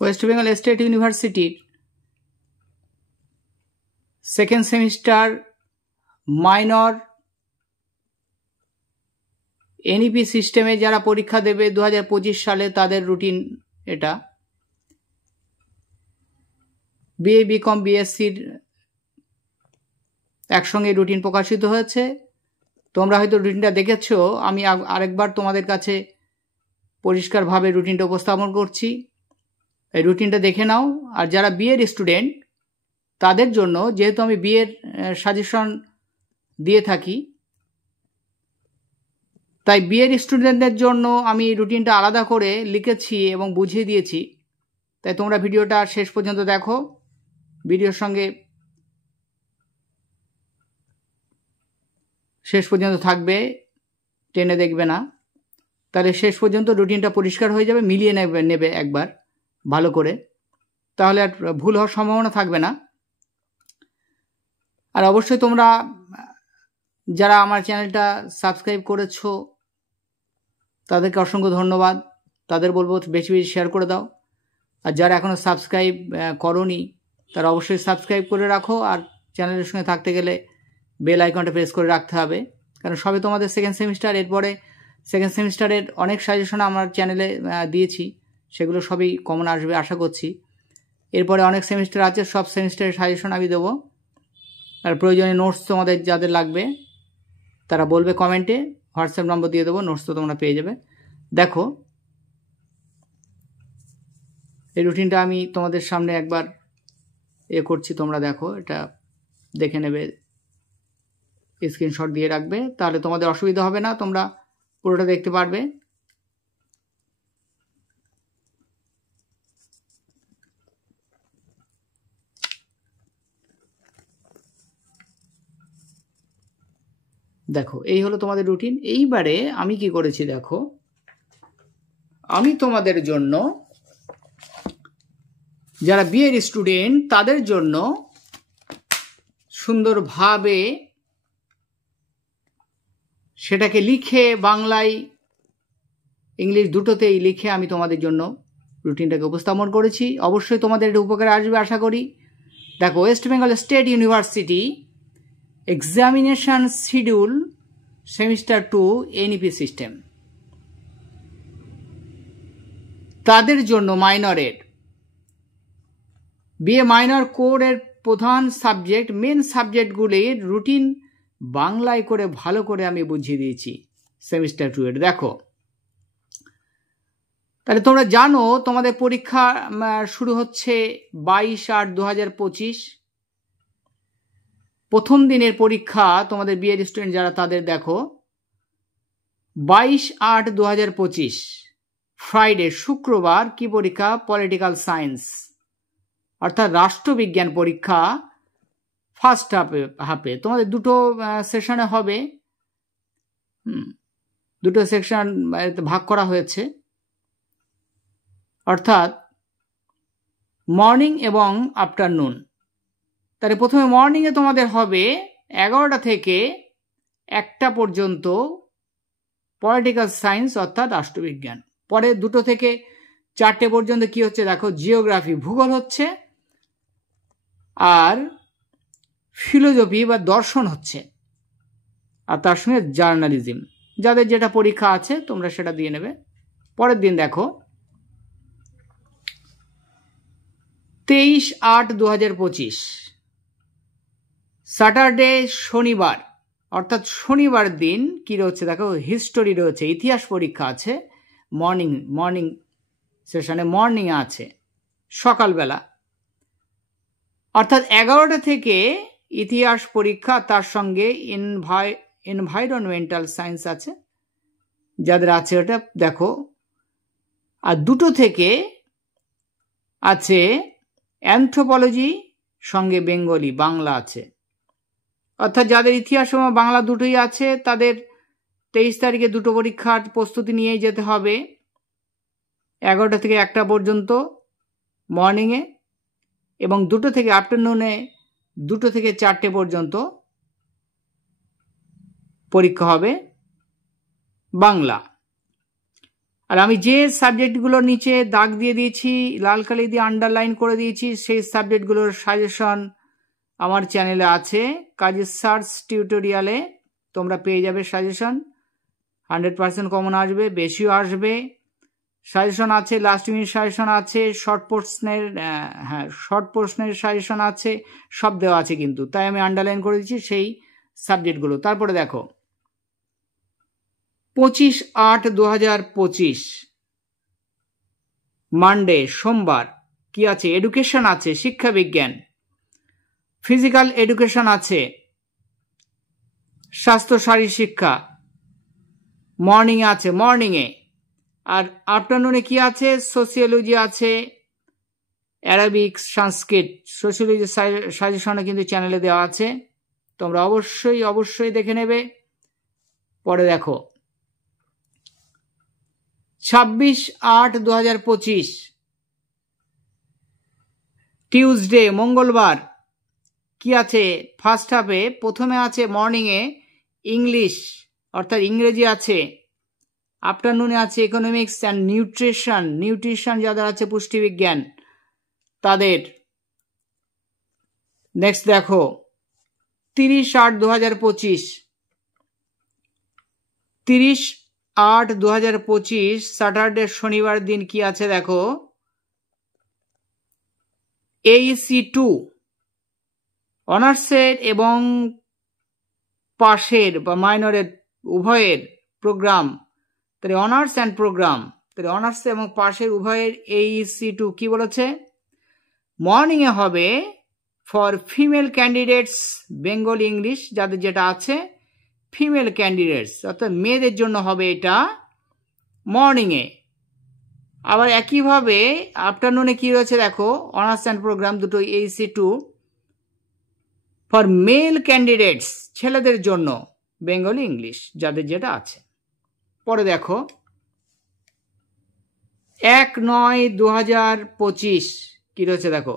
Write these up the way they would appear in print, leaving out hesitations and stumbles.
West Bengal state ইউনিভার্সিটির second semester minor NEP সিস্টেমে যারা পরীক্ষা দেবে 2025 সালে তাদের রুটিন এটা। বিএ বিকম বিএসসির একসঙ্গে রুটিন প্রকাশিত হয়েছে। তোমরা হয়তো রুটিনটা দেখেছো, আমি আরেকবার তোমাদের কাছে পরিষ্কারভাবে রুটিনটা উপস্থাপন করছি। এই রুটিনটা দেখে নাও। আর যারা বিএর স্টুডেন্ট তাদের জন্য, যেহেতু আমি বিএর সাজেশন দিয়ে থাকি, তাই বিএর স্টুডেন্টদের জন্য আমি রুটিনটা আলাদা করে লিখেছি এবং বুঝিয়ে দিয়েছি। তাই তোমরা ভিডিওটা শেষ পর্যন্ত দেখো, ভিডিওর সঙ্গে শেষ পর্যন্ত থাকবে, টেনে দেখবে না। তাহলে শেষ পর্যন্ত রুটিনটা পরিষ্কার হয়ে যাবে, মিলিয়ে নেবে একবার ভালো করে, তাহলে আর ভুল হওয়ার সম্ভাবনা থাকবে না। আর অবশ্যই তোমরা যারা আমার চ্যানেলটা সাবস্ক্রাইব করেছো তাদেরকে অসংখ্য ধন্যবাদ। তাদের বলবো বেশি বেশি শেয়ার করে দাও। আর যারা এখনও সাবস্ক্রাইব করোনি তারা অবশ্যই সাবস্ক্রাইব করে রাখো। আর চ্যানেলের সঙ্গে থাকতে গেলে বেল আইকনটা প্রেস করে রাখতে হবে, কারণ সবে তোমাদের সেকেন্ড সেমিস্টার। এরপরে সেকেন্ড সেমিস্টারের অনেক সাজেশন আমার চ্যানেলে দিয়েছি, সেগুলো সবই কমন আসবে আশা করছি। এরপরে অনেক সেমিস্টার আছে, সব সেমিস্টারের সাজেশন আমি দেবো। আর প্রয়োজনে নোটস তোমাদের যাদের লাগবে তারা বলবে কমেন্টে, হোয়াটসঅ্যাপ নম্বর দিয়ে দেবো, নোটস তো তোমরা পেয়ে যাবে। দেখো এই রুটিনটা আমি তোমাদের সামনে একবার করছি, তোমরা দেখো, এটা দেখে নেবে, স্ক্রিনশট দিয়ে রাখবে, তাহলে তোমাদের অসুবিধা হবে না, তোমরা পুরোটা দেখতে পারবে। দেখো এই হলো তোমাদের রুটিন। এইবারে আমি কি করেছি দেখো, আমি তোমাদের জন্য যারা বিএর স্টুডেন্ট তাদের জন্য সুন্দরভাবে সেটাকে লিখে, বাংলায় ইংলিশ দুটোতেই লিখে আমি তোমাদের জন্য রুটিনটাকে উপস্থাপন করেছি। অবশ্যই তোমাদের এটা উপকারে আসবে আশা করি। দেখো, West Bengal state university examination schedule semester 2 NEP system, তাদের জন্য মাইনরের বিএ মাইনর কোরের প্রধান সাবজেক্ট, মেন সাবজেক্টগুলির রুটিন বাংলায় করে ভালো করে আমি বুঝিয়ে দিয়েছি সেমিস্টার 2 এর। দেখো তাহলে তোমরা জানো তোমাদের পরীক্ষা শুরু হচ্ছে 22/8/2025। প্রথম দিনের পরীক্ষা তোমাদের বিএর স্টুডেন্ট যারা তাদের দেখো 22/8/2025 ফ্রাইডে, শুক্রবার। কি পরীক্ষা? পলিটিক্যাল সায়েন্স, অর্থাৎ রাষ্ট্রবিজ্ঞান পরীক্ষা ফার্স্ট হাফে। তোমাদের দুটো সেশনে হবে, দুটো সেকশন ভাগ করা হয়েছে, অর্থাৎ মর্নিং এবং আফটারনুন। তাহলে প্রথমে মর্নিংয়ে তোমাদের হবে 11টা থেকে 1টা পর্যন্ত পলিটিক্যাল সায়েন্স অর্থাৎ রাষ্ট্রবিজ্ঞান। পরে 2টো থেকে 4টে পর্যন্ত কি হচ্ছে দেখো, জিওগ্রাফি ভূগোল হচ্ছে, আর ফিলোজফি বা দর্শন হচ্ছে, আর তার সঙ্গে জার্নালিজম। যাদের যেটা পরীক্ষা আছে তোমরা সেটা দিয়ে নেবে। পরের দিন দেখো 23/8/2025 স্যাটারডে, শনিবার, অর্থাৎ শনিবার দিন কি রয়েছে দেখো, হিস্টোরি রয়েছে, ইতিহাস পরীক্ষা আছে। মর্নিং সেশনে মর্নিং আছে সকালবেলা, অর্থাৎ 11টা থেকে ইতিহাস পরীক্ষা, তার সঙ্গে এনভায়রনমেন্টাল সায়েন্স আছে যাদের আছে ওটা দেখো। আর 2টো থেকে আছে অ্যানথ্রোপোলজি, সঙ্গে বেঙ্গলি বাংলা আছে। অর্থাৎ যাদের ইতিহাস এবং বাংলা দুটোই আছে তাদের 23 তারিখে 2টো পরীক্ষার প্রস্তুতি নিয়েই যেতে হবে। 11টা থেকে 1টা পর্যন্ত মর্নিংয়ে, এবং 2টো থেকে আফটারনুনে 2টো থেকে 4টে পর্যন্ত পরীক্ষা হবে বাংলা। আর আমি যে সাবজেক্টগুলোর নিচে দাগ দিয়ে দিয়েছি, লাল কালি দিয়ে আন্ডারলাইন করে দিয়েছি, সেই সাবজেক্টগুলোর সাজেশন আমার চ্যানেলে আছে। কাজের সার্চ টিউটোরিয়ালে তোমরা পেয়ে যাবে সাজেশন। 100% কমন আসবে, বেশিও আসবে। সাজেশন আছে, লাস্ট মিনিট সাজেশন আছে, শর্ট প্রশ্নের সাজেশন আছে, সব দেওয়া আছে কিন্তু। তাই আমি আন্ডারলাইন করে দিচ্ছি সেই সাবজেক্টগুলো। তারপরে দেখো 25/8/2025 মানডে, সোমবার, কি আছে? এডুকেশন আছে, শিক্ষা বিজ্ঞান। ফিজিক্যাল এডুকেশন আছে, স্বাস্থ্য শারীর শিক্ষা মর্নিং আছে, মর্নিংয়ে। আর আফটারনুনে কি আছে? সোশিওলজি আছে, অ্যারাবিক, সংস্কৃত। সোশিওলজি সাজেশনে কিন্তু চ্যানেলে দেওয়া আছে, তোমরা অবশ্যই দেখে নেবে। পরে দেখো 26/8/2025 টিউসডে, মঙ্গলবার, কি আছে? ফার্স্ট হাফে প্রথমে আছে মর্নিংয়ে ইংলিশ অর্থাৎ ইংরেজি আছে, আফটারনুনে আছে ইকোনমিক্স অ্যান্ড নিউট্রিশন যাদের আছে, পুষ্টিবিজ্ঞান তাদের। নেক্সট দেখো 30/8/2025 30/8/2025 স্যাটারডে, শনিবার দিন কি আছে দেখো? AEC2 অনার্সের এবং পাশের বা মাইনরের উভয়ের প্রোগ্রাম, তাহলে অনার্স অ্যান্ড প্রোগ্রাম, তাহলে অনার্স এবং পাশের উভয়ের AEC2 কি বলেছে? মর্নিংয়ে হবে for female candidates Bengali English, যাদের যেটা আছে ফিমেল ক্যান্ডিডেটস অর্থাৎ মেয়েদের জন্য হবে এটা মর্নিংয়ে। আবার একইভাবে আফটারনুনে কি রয়েছে দেখো? অনার্স অ্যান্ড প্রোগ্রাম দুটো AEC2 ফর মেল ক্যান্ডিডেটস, ছেলেদের জন্য বেঙ্গলি ইংলিশ, যাদের যেটা আছে। পরে দেখো 1/9/2025 কি রয়েছে দেখো?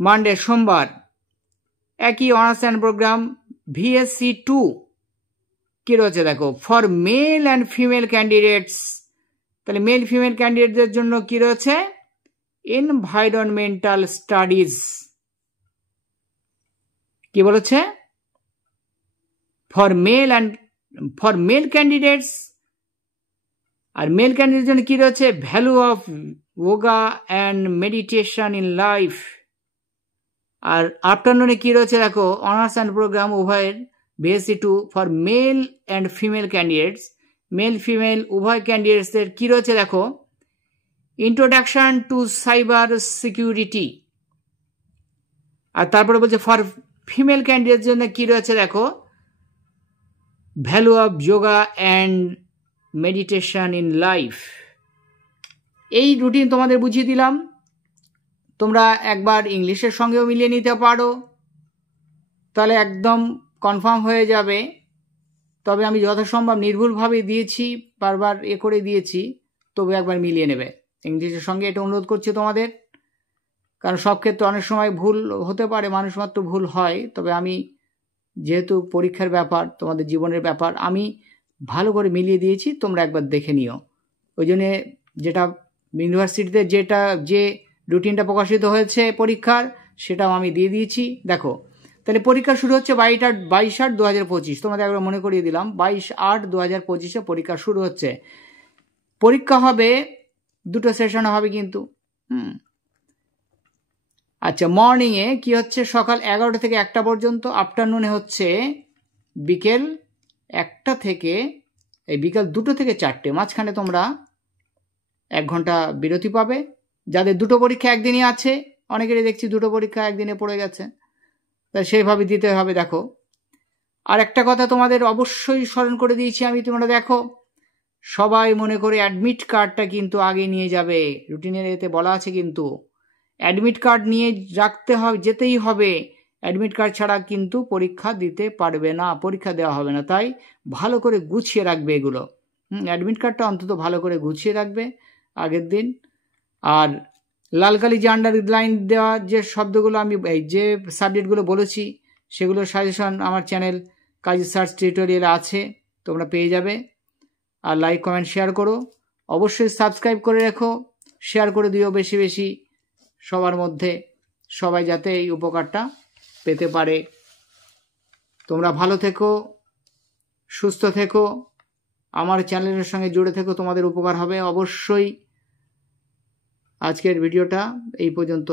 মানডে, সোমবার, একই অনার্স অ্যান্ড প্রোগ্রাম VSC2 কি রয়েছে দেখো? For male and female candidates, তাহলে মেল ফিমেল ক্যান্ডিডেটদের জন্য কি রয়েছে? Environmental studies. কি বলেছে? For male candidates. আর মেল ক্যান্ডিডেটের জন্য কি রয়েছে? Value of yoga and meditation in life. আর আফটারনুনে কি রয়েছে দেখো? অনার্স অ্যান্ড প্রোগ্রাম উভয়ের VSC2 for male and female candidates, male female উভয় ক্যান্ডিডেটসদের কি রয়েছে দেখো? Introduction to cyber security. আর তারপরে বলছে ফর ফিমেল ক্যান্ডিডেট জন্য কি রয়েছে দেখো? Value of yoga and meditation in life. এই রুটিন তোমাদের বুঝিয়ে দিলাম, তোমরা একবার ইংলিশের সঙ্গেও মিলিয়ে নিতে পারো, তাহলে একদম কনফার্ম হয়ে যাবে। তবে আমি যথাসম্ভব নির্ভুলভাবে দিয়েছি, বারবার করে দিয়েছি, তবে একবার মিলিয়ে নেবে ইংলিশের সঙ্গে, এটা অনুরোধ করছি তোমাদের। কারণ সব ক্ষেত্রে অনেক সময় ভুল হতে পারে, মানুষ মাত্র ভুল হয়। তবে আমি যেহেতু পরীক্ষার ব্যাপার, তোমাদের জীবনের ব্যাপার, আমি ভালো করে মিলিয়ে দিয়েছি, তোমরা একবার দেখে নিও। ওই জন্যে যেটা ইউনিভার্সিটিতে যে রুটিনটা প্রকাশিত হয়েছে পরীক্ষার, সেটাও আমি দিয়ে দিয়েছি। দেখো তাহলে পরীক্ষা শুরু হচ্ছে 22/8/2025, তোমাদের একবার মনে করিয়ে দিলাম 22/8/2025 পরীক্ষা শুরু হচ্ছে। পরীক্ষা হবে দুটো সেশনে হবে কিন্তু। আচ্ছা, মর্নিংয়ে কি হচ্ছে? সকাল 11টা থেকে 1টা পর্যন্ত। আফটারনুনে হচ্ছে বিকেল 1টা থেকে বিকাল 2টো থেকে 4টে, মাঝখানে তোমরা 1 ঘন্টা বিরতি পাবে। যাদের দুটো পরীক্ষা একদিনই আছে, অনেকেরই দেখছি দুটো পরীক্ষা একদিনে পড়ে গেছে, তাই সেইভাবে দিতে হবে। দেখো আর একটা কথা তোমাদের অবশ্যই স্মরণ করে দিয়েছি আমি, তোমরা দেখো সবাই মনে করে অ্যাডমিট কার্ডটা কিন্তু আগে নিয়ে যাবে। রুটিনের এতে বলা আছে কিন্তু অ্যাডমিট কার্ড নিয়ে রাখতে হবে, যেতেই হবে। অ্যাডমিট কার্ড ছাড়া কিন্তু পরীক্ষা দিতে পারবে না, পরীক্ষা দেওয়া হবে না। তাই ভালো করে গুছিয়ে রাখবে এগুলো। অ্যাডমিট কার্ডটা অন্তত ভালো করে গুছিয়ে রাখবে আগের দিন। আর লাল কালি যে আন্ডারলাইন দেওয়া যে শব্দগুলো আমি যে সাবজেক্টগুলো বলেছি, সেগুলো সাজেশন আমার চ্যানেল কাজী সার্চ টিউটোরিয়ালে আছে, তোমরা পেয়ে যাবে। আর লাইক কমেন্ট শেয়ার করো। অবশ্যই সাবস্ক্রাইব করে রেখো, শেয়ার করে দিও বেশি বেশি সবার মধ্যে, সবাই যাতে এই উপকারটা পেতে পারে। তোমরা ভালো থেকো, সুস্থ থেকো, আমার চ্যানেলের সঙ্গে জুড়ে থেকো, তোমাদের উপকার হবে অবশ্যই। আজকের ভিডিওটা এই পর্যন্ত।